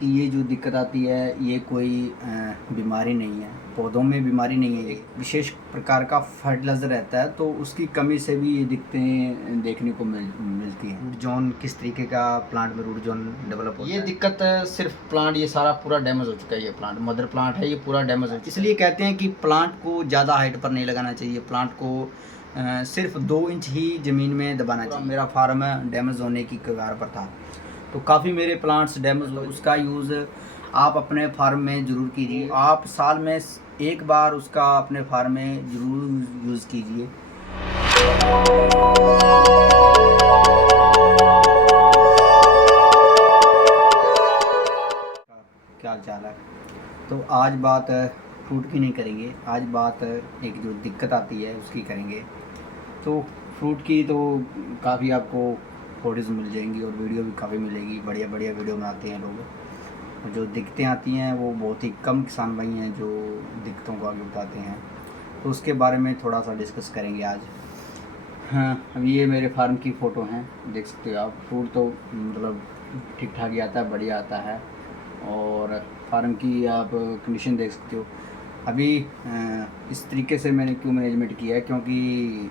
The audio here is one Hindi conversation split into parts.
ये जो दिक्कत आती है ये कोई बीमारी नहीं है, पौधों में बीमारी नहीं है। एक विशेष प्रकार का फर्टिलाइज़र रहता है, तो उसकी कमी से भी ये दिक्कतें देखने को मिलती हैं। रूट जोन किस तरीके का प्लांट में रूट जोन डेवलप होता है, ये दिक्कत सिर्फ प्लांट ये सारा पूरा डैमेज हो चुका है। ये प्लांट मदर प्लांट है, ये पूरा डैमेज हो चुका है। इसलिए कहते हैं कि प्लांट को ज़्यादा हाइट पर नहीं लगाना चाहिए, प्लांट को सिर्फ 2 इंच ही ज़मीन में दबाना चाहिए। मेरा फार्म डैमेज होने की कगार पर था, तो काफ़ी मेरे प्लांट्स डैमेज हुए। उसका यूज़ आप अपने फार्म में ज़रूर कीजिए। आप साल में एक बार उसका अपने फार्म में ज़रूर यूज़ कीजिए। क्या हाल चाल है? तो आज बात फ्रूट की नहीं करेंगे, आज बात एक जो दिक्कत आती है उसकी करेंगे। तो फ्रूट की तो काफ़ी आपको फोटोज़ मिल जाएंगी और वीडियो भी काफ़ी मिलेगी, बढ़िया बढ़िया वीडियो बनाते हैं लोग। और जो दिक्कतें आती हैं वो बहुत ही कम किसान भाई हैं जो दिक्कतों को आगे बताते हैं, तो उसके बारे में थोड़ा सा डिस्कस करेंगे आज। हाँ, अब ये मेरे फार्म की फ़ोटो हैं, देख सकते हो आप। फ्रूट तो मतलब ठीक ठाक ही आता है, बढ़िया आता है। और फार्म की आप कंडीशन देख सकते हो। अभी इस तरीके से मैंने क्यों मैनेजमेंट किया है, क्योंकि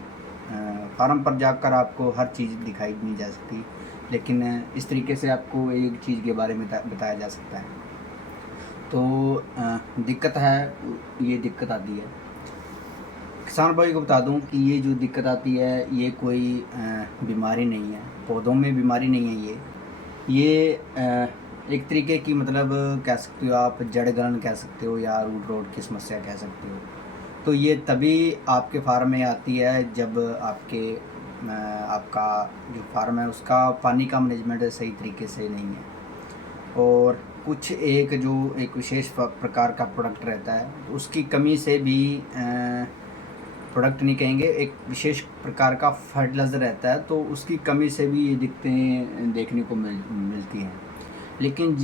फार्म पर जाकर आपको हर चीज़ दिखाई नहीं जा सकती, लेकिन इस तरीके से आपको एक चीज़ के बारे में बताया जा सकता है। तो दिक्कत है, ये दिक्कत आती है। किसान भाई को बता दूं कि ये जो दिक्कत आती है ये कोई बीमारी नहीं है, पौधों में बीमारी नहीं है। ये एक तरीके की मतलब कह सकते हो आप, जड़ गलन कह सकते हो या रूट रोड की समस्या कह सकते हो। तो ये तभी आपके फार्म में आती है जब आपका जो फार्म है उसका पानी का मैनेजमेंट सही तरीके से नहीं है, और कुछ एक विशेष प्रकार का प्रोडक्ट रहता है, उसकी कमी से भी प्रोडक्ट नहीं कहेंगे, एक विशेष प्रकार का फर्टिलाइज़र रहता है, तो उसकी कमी से भी ये दिक्कतें देखने को मिलती हैं। लेकिन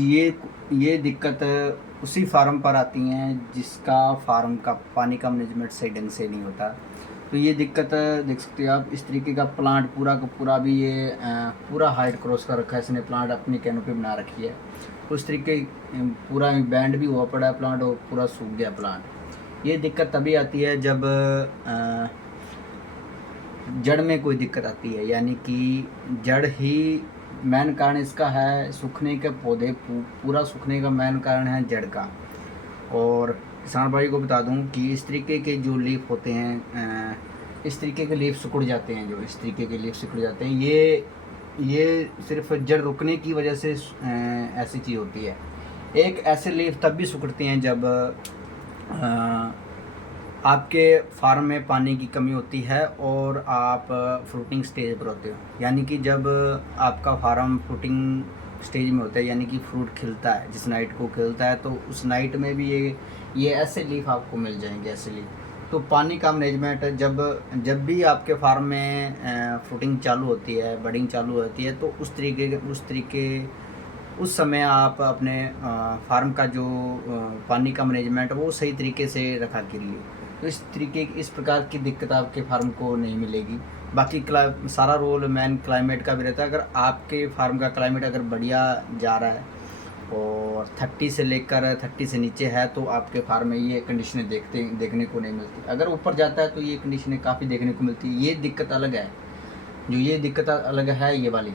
ये दिक्कत उसी फार्म पर आती हैं जिसका फार्म का पानी का मैनेजमेंट सही ढंग से नहीं होता। तो ये दिक्कत देख सकते हो आप। इस तरीके का प्लांट पूरा का पूरा भी ये पूरा हाइट क्रॉस कर रखा है इसने, प्लांट अपनी कैनोपी बना रखी है। उस तरीके पूरा बैंड भी हुआ पड़ा है प्लांट और पूरा सूख गया प्लांट। ये दिक्कत तभी आती है जब जड़ में कोई दिक्कत आती है, यानी कि जड़ ही मेन कारण इसका है। सूखने के पौधे पूरा सूखने का मेन कारण है जड़ का। और किसान भाई को बता दूं कि इस तरीके के जो लीफ होते हैं, इस तरीके के लीफ सिकुड़ जाते हैं, जो इस तरीके के लीफ सिकुड़ जाते हैं, ये सिर्फ जड़ रुकने की वजह से ऐसी चीज़ होती है। एक ऐसे लीफ तब भी सिकुड़ते हैं जब आपके फार्म में पानी की कमी होती है और आप फ्रूटिंग स्टेज पर होते हो, यानी कि जब आपका फार्म फ्रूटिंग स्टेज में होता है, यानी कि फ्रूट खिलता है, जिस नाइट को खिलता है, तो उस नाइट में भी ये ऐसे लीफ आपको मिल जाएंगे, ऐसे लीफ। तो पानी का मैनेजमेंट जब भी आपके फार्म में फ्रूटिंग चालू होती है, बडिंग चालू होती है, तो उस समय आप अपने फार्म का जो पानी का मैनेजमेंट वो सही तरीके से रखा करिए। तो इस प्रकार की दिक्कत आपके फार्म को नहीं मिलेगी। बाकी सारा रोल मैन क्लाइमेट का भी रहता है। अगर आपके फार्म का क्लाइमेट अगर बढ़िया जा रहा है और 30 से लेकर 30 से नीचे है, तो आपके फार्म में ये कंडीशनें देखने को नहीं मिलती। अगर ऊपर जाता है तो ये कंडीशनें काफ़ी देखने को मिलती है। ये दिक्कत अलग है, जो ये दिक्कत अलग है, ये वाली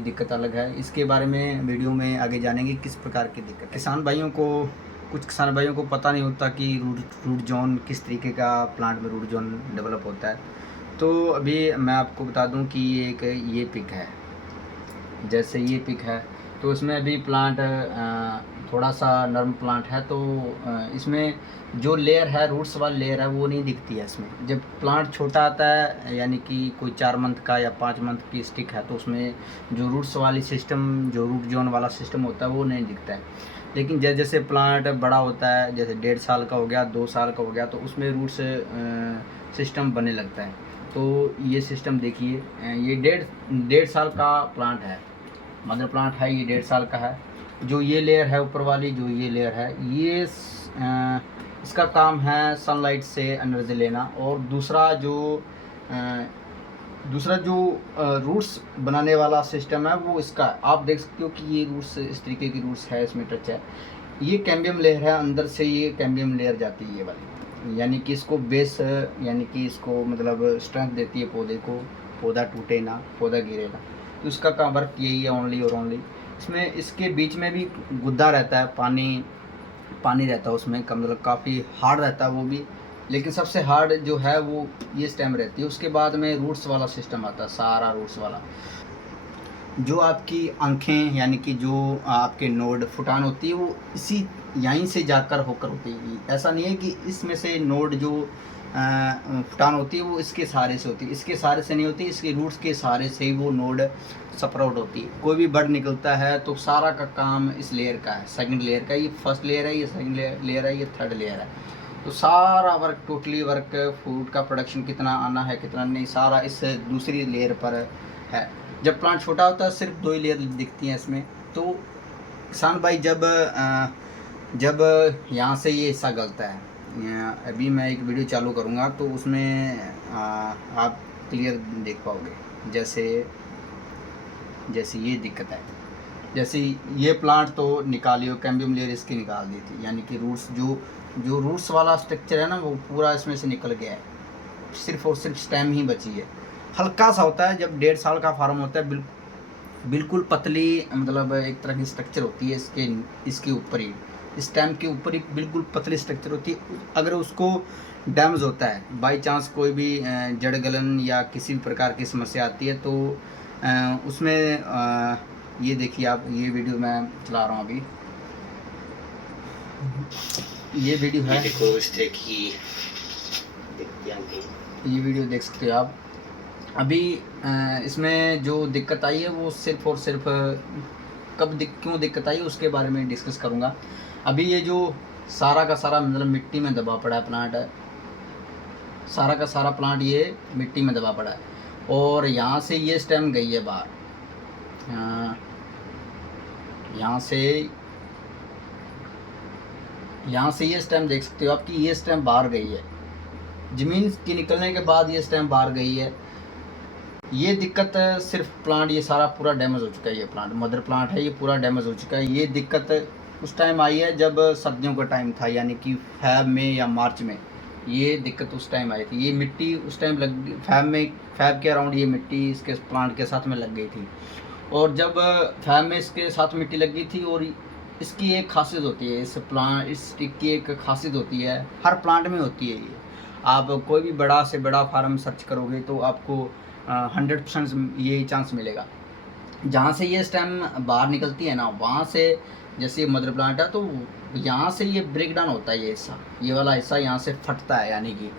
दिक्कत अलग है। इसके बारे में वीडियो में आगे जानेंगे किस प्रकार की दिक्कत। कुछ किसान भाइयों को पता नहीं होता कि रूट जोन किस तरीके का प्लांट में रूट जोन डेवलप होता है। तो अभी मैं आपको बता दूं कि ये पिक है, जैसे ये पिक है, तो इसमें अभी प्लांट थोड़ा सा नर्म प्लांट है, तो इसमें जो लेयर है, रूट्स वाली लेयर है, वो नहीं दिखती है इसमें। जब प्लांट छोटा आता है, यानी कि कोई 4 मंथ का या 5 मंथ की स्टिक है, तो उसमें जो रूट्स वाली सिस्टम, जो रूट जोन वाला सिस्टम होता है, वो नहीं दिखता है। लेकिन जैसे जैसे प्लांट बड़ा होता है, जैसे 1.5 साल का हो गया, 2 साल का हो गया, तो उसमें रूट्स सिस्टम बनने लगता है। तो ये सिस्टम देखिए, ये डेढ़ साल का प्लांट है, मदर प्लांट है, ये 1.5 साल का है। जो ये लेयर है ऊपर वाली, जो ये लेयर है, इसका काम है सनलाइट से एनर्जी लेना। और दूसरा जो दूसरा जो रूट्स बनाने वाला सिस्टम है वो इसका आप देख सकते हो कि ये रूट्स इस तरीके की रूट्स है, इसमें टच है। ये कैम्बियम लेयर है, अंदर से ये कैम्बियम लेयर जाती है ये वाली, यानी कि इसको बेस, यानी कि इसको मतलब स्ट्रेंथ देती है पौधे को, पौधा टूटे ना, पौधा गिरे ना। तो इसका काम वर्क यही है ओनली और ओनली। इसमें इसके बीच में भी गुद्दा रहता है, पानी पानी रहता है उसमें, मतलब काफ़ी हार्ड रहता है वो भी, लेकिन सबसे हार्ड जो है वो ये स्टेम रहती है। उसके बाद में रूट्स वाला सिस्टम आता है, सारा रूट्स वाला। जो आपकी आँखें यानी कि जो आपके नोड फुटान होती है वो इसी यहीं से जाकर होकर होती है। ऐसा नहीं है कि इसमें से नोड जो फुटान होती है वो इसके सहारे से होती है, इसके सहारे से नहीं होती, इसके रूट्स के सहारे से ही वो नोड सप्राउट होती है। कोई भी बड निकलता है तो सारा का काम इस लेयर का है, सेकंड लेयर का। ये फर्स्ट लेयर है, ये सेकंड लेयर है, ये थर्ड लेयर है। तो सारा वर्क, टोटली वर्क, फूड का प्रोडक्शन कितना आना है कितना नहीं, सारा इस दूसरी लेयर पर है। जब प्लांट छोटा होता है सिर्फ 2 ही लेयर दिखती हैं इसमें। तो किसान भाई जब यहाँ से ये हिस्सा गलता है, अभी मैं एक वीडियो चालू करूँगा तो उसमें आप क्लियर देख पाओगे। जैसे ये दिक्कत है, जैसे ये प्लांट तो निकाली हो, कैम्बियम लेयर इसकी निकाल दी थी, यानी कि रूट्स जो रूट्स वाला स्ट्रक्चर है ना वो पूरा इसमें से निकल गया है, सिर्फ और सिर्फ स्टेम ही बची है। हल्का सा होता है जब 1.5 साल का फार्म होता है, बिल्कुल पतली, मतलब एक तरह की स्ट्रक्चर होती है इसके ऊपर ही, स्टेम के ऊपर ही बिल्कुल पतली स्ट्रक्चर होती है। अगर उसको डैमेज होता है बाई चांस, कोई भी जड़ गलन या किसी भी प्रकार की समस्या आती है तो उसमें ये देखिए आप, ये वीडियो मैं चला रहा हूँ अभी, ये वीडियो है, देखो इस तरह की ये वीडियो देख सकते हो आप। अभी इसमें जो दिक्कत आई है वो सिर्फ और सिर्फ क्यों दिक्कत आई है उसके बारे में डिस्कस करूँगा। अभी ये जो सारा का सारा मतलब मिट्टी में दबा पड़ा है प्लांट है, सारा का सारा प्लांट ये मिट्टी में दबा पड़ा है, और यहाँ से ये स्टेम गई है बाहर, यहाँ से ये स्टेम देख सकते हो आपकी, ये स्टेम बाहर गई है, ज़मीन की निकलने के बाद ये स्टेम बाहर गई है। ये दिक्कत सिर्फ प्लांट ये सारा पूरा डैमेज हो चुका है, ये प्लांट मदर प्लांट है, ये पूरा डैमेज हो चुका है। ये दिक्कत उस टाइम आई है जब सर्दियों का टाइम था, यानी कि फैब में या मार्च में ये दिक्कत उस टाइम आई थी। ये मिट्टी उस टाइम फैब के अराउंड ये मिट्टी इसके प्लांट के साथ में लग गई थी, और जब फैब में इसके साथ मिट्टी लग गई थी, और इसकी एक खासियत होती है, इसकी एक खासियत होती है, हर प्लांट में होती है ये। आप कोई भी बड़ा से बड़ा फार्म सर्च करोगे तो आपको 100% ये चांस मिलेगा। जहाँ से ये स्टेम बाहर निकलती है ना, वहाँ से जैसे ये मदर प्लांट है तो यहाँ से ये ब्रेक डाउन होता है, ये हिस्सा, ये वाला हिस्सा यहाँ से फटता है, यानी कि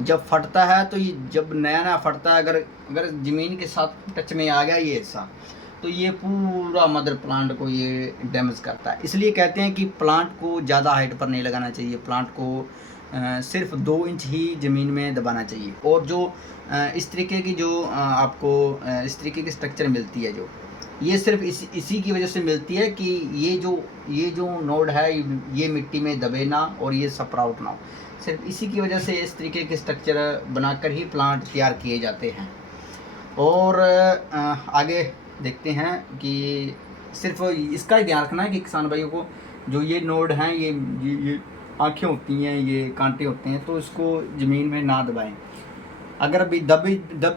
जब फटता है तो ये जब नया फटता है, अगर ज़मीन के साथ टच में आ गया ये हिस्सा, तो ये पूरा मदर प्लांट को ये डैमेज करता है। इसलिए कहते हैं कि प्लांट को ज़्यादा हाइट पर नहीं लगाना चाहिए, प्लांट को सिर्फ 2 इंच ही ज़मीन में दबाना चाहिए। और जो इस तरीके की जो आपको इस तरीके की स्ट्रक्चर मिलती है, जो ये सिर्फ इसी की वजह से मिलती है कि ये जो नोड है ये मिट्टी में दबे ना और ये स्प्राउट ना हो, सिर्फ इसी की वजह से इस तरीके के स्ट्रक्चर बनाकर ही प्लांट तैयार किए जाते हैं। और आगे देखते हैं कि सिर्फ इसका ही ध्यान रखना है कि किसान भाइयों को, जो ये नोड हैं, ये आँखें होती हैं, ये कांटे होते हैं, तो इसको ज़मीन में ना दबाएं। अगर अभी दब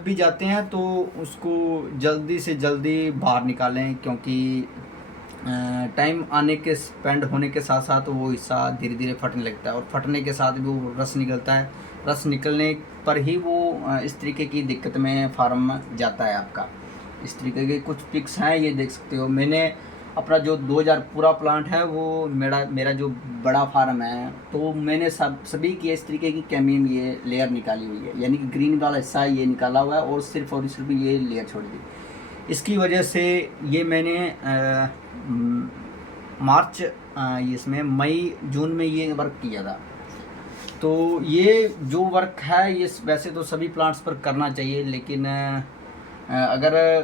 भी जाते हैं तो उसको जल्दी से जल्दी बाहर निकालें, क्योंकि टाइम आने के स्पेंड होने के साथ साथ वो हिस्सा धीरे धीरे फटने लगता है, और फटने के साथ भी वो रस निकलता है। रस निकलने पर ही वो इस तरीके की दिक्कत में फार्म जाता है आपका। इस तरीके के कुछ पिक्स हैं, ये देख सकते हो। मैंने अपना जो 2000 पूरा प्लांट है वो मेरा जो बड़ा फार्म है, तो मैंने सभी की इस तरीके की कैम्बियम ये लेयर निकाली हुई है, यानी कि ग्रीन वाला हिस्सा ये निकाला हुआ है और सिर्फ ये लेयर छोड़ दी। इसकी वजह से ये मैंने मार्च इसमें मई जून में ये वर्क किया था। तो ये जो वर्क है ये वैसे तो सभी प्लांट्स पर करना चाहिए, लेकिन अगर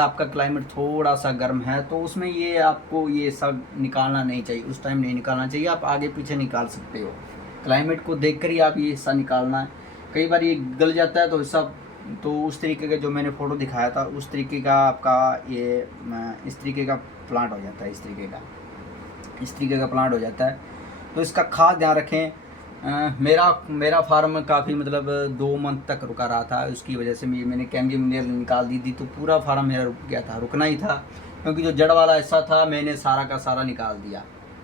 आपका क्लाइमेट थोड़ा सा गर्म है तो उसमें ये आपको ये सब निकालना नहीं चाहिए, उस टाइम नहीं निकालना चाहिए। आप आगे पीछे निकाल सकते हो, क्लाइमेट को देखकर ही आप ये हिस्सा निकालना है। कई बार ये गल जाता है तो हिस्सा तो उस तरीके का जो मैंने फ़ोटो दिखाया था उस तरीके का आपका ये इस तरीके का प्लांट हो जाता है, इस तरीके का प्लांट हो जाता है। तो इसका खास ध्यान रखें। मेरा फार्म काफ़ी मतलब 2 मंथ तक रुका रहा था, उसकी वजह से मैंने कैम्बियम लेयर निकाल दी थी, तो पूरा फार्म मेरा रुक गया था, रुकना ही था, क्योंकि जो जड़ वाला हिस्सा था मैंने सारा का सारा निकाल दिया।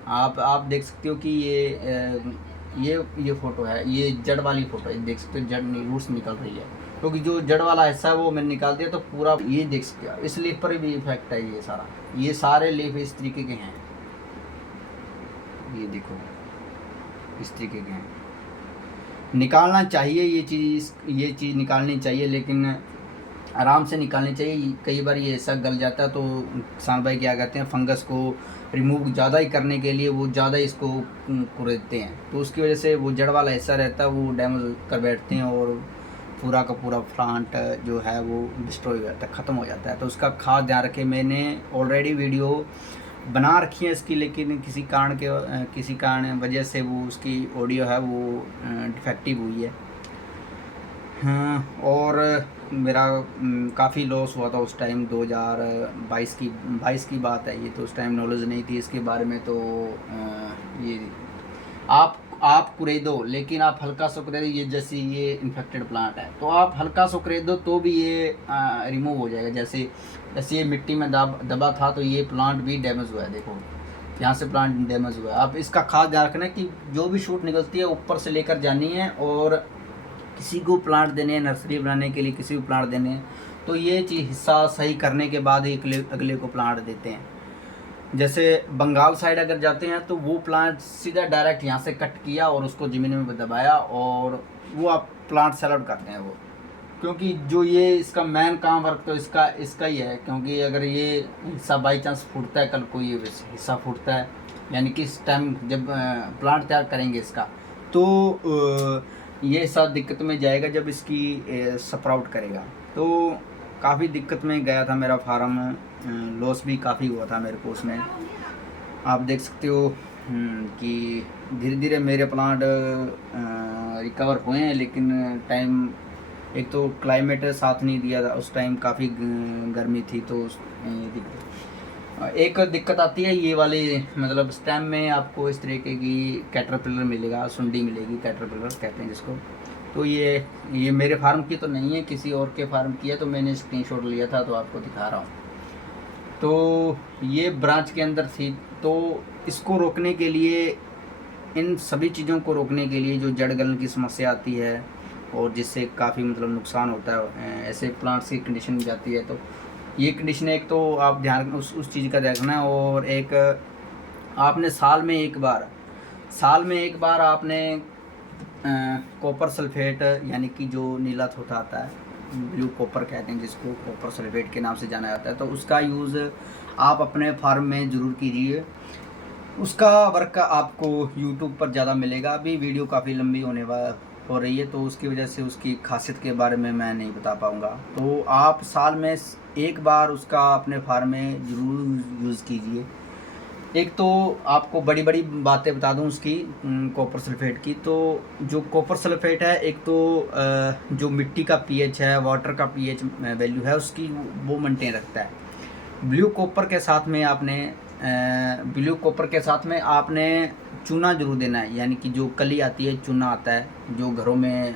आप देख सकते हो कि ये फ़ोटो है, ये जड़ वाली फ़ोटो है, देख सकते हो जड़ रूट्स निकल रही है, क्योंकि जो जड़ वाला हिस्सा है वो मैंने निकाल दिया। तो पूरा ये देख सकते हो, इस लीफ पर भी इफेक्ट है, ये सारे लीफ इस तरीके के हैं, ये देखो इस तरीके के हैं। निकालना चाहिए ये चीज़ निकालनी चाहिए, लेकिन आराम से निकालनी चाहिए। कई बार ये ऐसा गल जाता है, तो किसान भाई क्या करते हैं, फंगस को रिमूव ज़्यादा ही करने के लिए वो ज़्यादा इसको कुरेदते हैं, तो उसकी वजह से वो जड़ वाला हिस्सा रहता है वो डैमेज कर बैठते हैं, और पूरा का पूरा प्लांट जो है वो डिस्ट्रॉय हो जाता है, ख़त्म हो जाता है। तो उसका खास ध्यान रखें। मैंने ऑलरेडी वीडियो बना रखी है इसकी, लेकिन किसी कारण वजह से वो उसकी ऑडियो है वो डिफेक्टिव हुई है। हाँ, और मेरा काफ़ी लॉस हुआ था उस टाइम, 2022 की बात है ये, तो उस टाइम नॉलेज नहीं थी इसके बारे में। तो ये आप कुरेदो, लेकिन आप हल्का सा कुरेदो। ये जैसे ये इन्फेक्टेड प्लांट है, तो आप हल्का सा कुरेदो तो भी ये रिमूव हो जाएगा। जैसे ये मिट्टी में दबा था, तो ये प्लांट भी डैमेज हुआ है, देखो यहाँ से प्लांट डैमेज हुआ है। आप इसका खास ध्यान रखना कि जो भी शूट निकलती है ऊपर से लेकर जानी है, और किसी को प्लांट देने हैं, नर्सरी बनाने के लिए किसी को प्लांट देने हैं, तो ये चीज़ हिस्सा सही करने के बाद ही अगले को प्लांट देते हैं। जैसे बंगाल साइड अगर जाते हैं तो वो प्लांट सीधा डायरेक्ट यहाँ से कट किया और उसको ज़मीन में दबाया, और वो आप प्लांट सेलेक्ट करते हैं वो, क्योंकि जो ये इसका मेन काम वर्क तो इसका ही है। क्योंकि अगर ये हिस्सा बाई चांस फूटता है, कल को ये हिस्सा फूटता है, यानी कि इस टाइम जब प्लांट तैयार करेंगे इसका, तो ये हिस्सा दिक्कत में जाएगा जब इसकी स्प्राउट करेगा। तो काफ़ी दिक्कत में गया था मेरा फार्म, लॉस भी काफ़ी हुआ था मेरे को उसमें। आप देख सकते हो कि धीरे धीरे मेरे प्लांट रिकवर हुए हैं, लेकिन टाइम, एक तो क्लाइमेट साथ नहीं दिया था उस टाइम, काफ़ी गर्मी थी, तो एक दिक्कत आती है ये वाली, मतलब स्टेम में आपको इस तरीके की कैटरपिलर मिलेगा, सुंडी मिलेगी, कैटरपिलर कहते हैं जिसको। तो ये मेरे फार्म की तो नहीं है, किसी और के फार्म की है, तो मैंने स्क्रीनशॉट लिया था तो आपको दिखा रहा हूँ। तो ये ब्रांच के अंदर थी, तो इसको रोकने के लिए, इन सभी चीज़ों को रोकने के लिए, जो जड़ गलन की समस्या आती है और जिससे काफ़ी मतलब नुकसान होता है, ऐसे प्लांट्स की कंडीशन जाती है, तो ये कंडीशन एक तो आप ध्यान उस चीज़ का देखना है। और एक आपने साल में एक बार आपने कॉपर सल्फेट, यानी कि जो नीला थोथा आता है, ब्लू कॉपर कहते हैं जिसको, कॉपर सल्फेट के नाम से जाना जाता है, तो उसका यूज़ आप अपने फार्म में ज़रूर कीजिए। उसका वर्क आपको यूट्यूब पर ज़्यादा मिलेगा। अभी वीडियो काफ़ी लंबी हो रही है, तो उसकी वजह से उसकी खासियत के बारे में मैं नहीं बता पाऊँगा। तो आप साल में एक बार उसका अपने फार्म में ज़रूर यूज़ कीजिए। एक तो आपको बड़ी बड़ी बातें बता दूं उसकी, कॉपर सल्फेट की। तो जो कॉपर सल्फेट है, एक तो जो मिट्टी का पीएच है, वाटर का पीएच वैल्यू है उसकी, वो मेंटेन रखता है। ब्लू कॉपर के साथ में आपने चूना जरूर देना है, यानी कि जो कली आती है, चूना आता है जो घरों में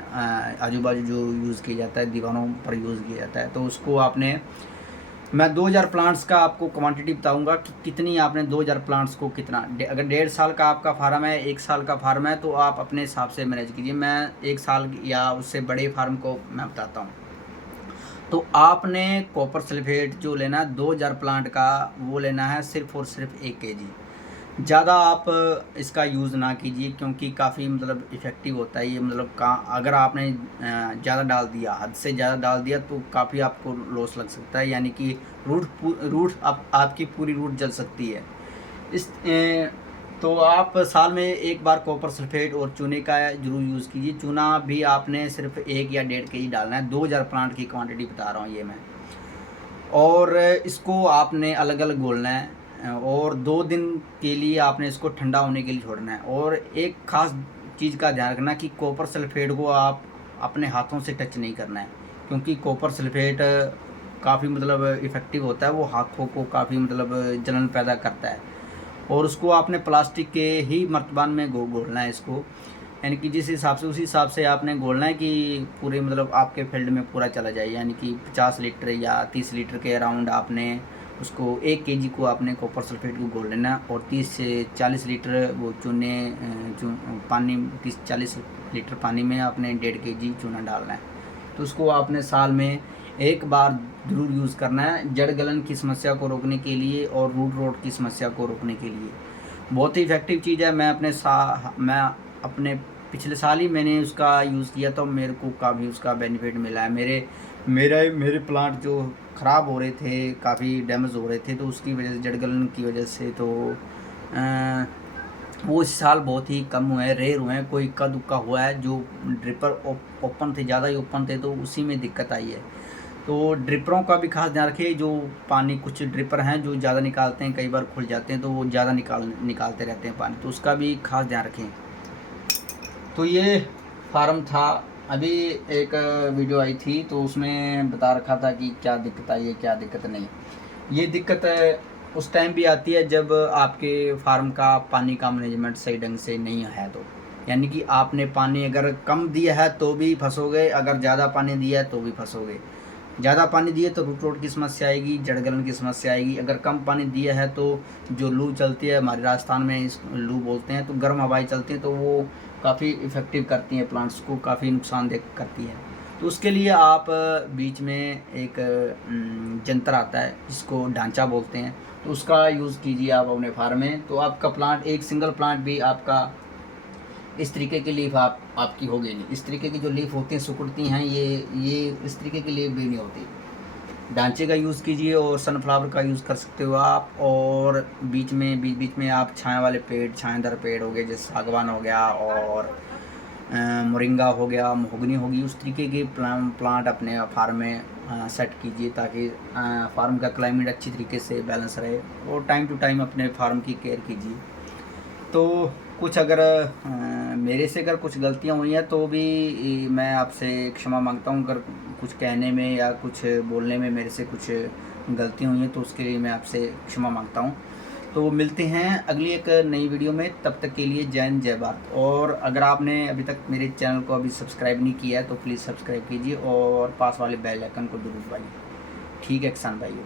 आजू बाजू जो यूज़ किया जाता है, दीवारों पर यूज़ किया जाता है, तो उसको आपने, मैं 2000 प्लांट्स का आपको क्वांटिटी बताऊंगा कि कितनी आपने 2000 प्लांट्स को कितना, अगर 1.5 साल का आपका फार्म है, 1 साल का फार्म है, तो आप अपने हिसाब से मैनेज कीजिए। मैं 1 साल या उससे बड़े फार्म को मैं बताता हूँ। तो आपने कॉपर सल्फेट जो लेना है 2000 प्लांट का, वो लेना है सिर्फ और सिर्फ 1 kg। ज़्यादा आप इसका यूज़ ना कीजिए, क्योंकि काफ़ी मतलब इफ़ेक्टिव होता है ये, मतलब अगर आपने ज़्यादा डाल दिया, हद से ज़्यादा डाल दिया, तो काफ़ी आपको लॉस लग सकता है, यानी कि रूट आपकी पूरी रूट जल सकती है। तो आप साल में एक बार कॉपर सल्फेट और चूने का जरूर यूज़ कीजिए। चूना भी आपने सिर्फ 1 या 1.5 kg डालना है। 2000 प्लांट की क्वांटिटी बता रहा हूँ ये मैं। और इसको आपने अलग अलग घोलना है, और 2 दिन के लिए आपने इसको ठंडा होने के लिए छोड़ना है। और एक ख़ास चीज़ का ध्यान रखना कि कॉपर सल्फेट को आप अपने हाथों से टच नहीं करना है, क्योंकि कॉपर सल्फेट काफ़ी मतलब इफ़ेक्टिव होता है, वो हाथों को काफ़ी मतलब जलन पैदा करता है। और उसको आपने प्लास्टिक के ही मर्तबान में घोलना है इसको, यानी कि जिस हिसाब से उसी हिसाब से आपने घोलना है कि पूरे मतलब आपके फील्ड में पूरा चला जाए। यानी कि 50 लीटर या 30 लीटर के अराउंड आपने उसको 1 केजी को आपने कॉपर सल्फेट को घोल लेना, और 30 से 40 लीटर वो चूने पानी 30-40 लीटर पानी में आपने 1.5 केजी चूना डालना है। तो उसको आपने साल में एक बार ज़रूर यूज़ करना है, जड़ गलन की समस्या को रोकने के लिए और रूट रोट की समस्या को रोकने के लिए। बहुत ही इफ़ेक्टिव चीज़ है। मैं अपने पिछले साल ही मैंने उसका यूज़ किया, तो मेरे को काफ़ी उसका बेनिफिट मिला है। मेरे प्लांट जो ख़राब हो रहे थे, काफ़ी डैमेज हो रहे थे, तो उसकी वजह से जड़ गलन की वजह से तो वो इस साल बहुत ही कम हुए हैं, रेयर हुए हैं। कोई इक्का दुक्का हुआ है जो ड्रिपर ओपन थे, ज़्यादा ही ओपन थे, तो उसी में दिक्कत आई है। तो ड्रिपरों का भी खास ध्यान रखिए। जो पानी, कुछ ड्रिपर हैं जो ज़्यादा निकालते हैं, कई बार खुल जाते हैं, तो वो ज़्यादा निकालते रहते हैं पानी, तो उसका भी खास ध्यान रखें। तो ये फार्म था। अभी एक वीडियो आई थी, तो उसमें बता रखा था कि क्या दिक्कत आई है, क्या दिक्कत नहीं। ये दिक्कत उस टाइम भी आती है जब आपके फार्म का पानी का मैनेजमेंट सही ढंग से नहीं है। तो यानी कि आपने पानी अगर कम दिया है तो भी फंसोगे, अगर ज़्यादा पानी दिया है तो भी फंसोगे। ज़्यादा पानी दिए तो रूट रोट की समस्या आएगी, जड़ गलन की समस्या आएगी। अगर कम पानी दिया है तो जो लू चलती है, हमारे राजस्थान में इस लू बोलते हैं, तो गर्म हवाएं चलती हैं, तो वो काफ़ी इफ़ेक्टिव करती हैं, प्लांट्स को काफ़ी नुकसानदेह करती है। तो उसके लिए आप बीच में एक जंतर आता है जिसको ढांचा बोलते हैं, तो उसका यूज़ कीजिए आप अपने फार्म में। तो आपका प्लांट, एक सिंगल प्लांट भी आपका इस तरीके की लीफ आपकी होगी नहीं। इस तरीके की जो लीफ होती हैं, सिकुड़ती हैं, ये इस तरीके की लीफ भी नहीं होती। ढांचे का यूज़ कीजिए, और सनफ्लावर का यूज़ कर सकते हो आप। और बीच में आप छाया वाले पेड़, छायादार पेड़ हो गए, जैसे सागवान हो गया और मोरिंगा हो गया, महोगनी होगी, उस तरीके के प्लांट अपने फार्म में सेट कीजिए, ताकि फार्म का क्लाइमेट अच्छी तरीके से बैलेंस रहे। और टाइम टू टाइम अपने फार्म की केयर कीजिए। तो कुछ अगर मेरे से अगर कुछ गलतियाँ हुई हैं तो भी मैं आपसे क्षमा मांगता हूँ। अगर कुछ कहने में या कुछ बोलने में मेरे से कुछ गलतियाँ हुई हैं तो उसके लिए मैं आपसे क्षमा मांगता हूँ। तो मिलते हैं अगली एक नई वीडियो में, तब तक के लिए जय हिंद जय भारत। और अगर आपने अभी तक मेरे चैनल को अभी सब्सक्राइब नहीं किया है तो प्लीज़ सब्सक्राइब कीजिए, और पास वाले बेल आइकन को जरूर दबाइए। ठीक है किसान भाइयों।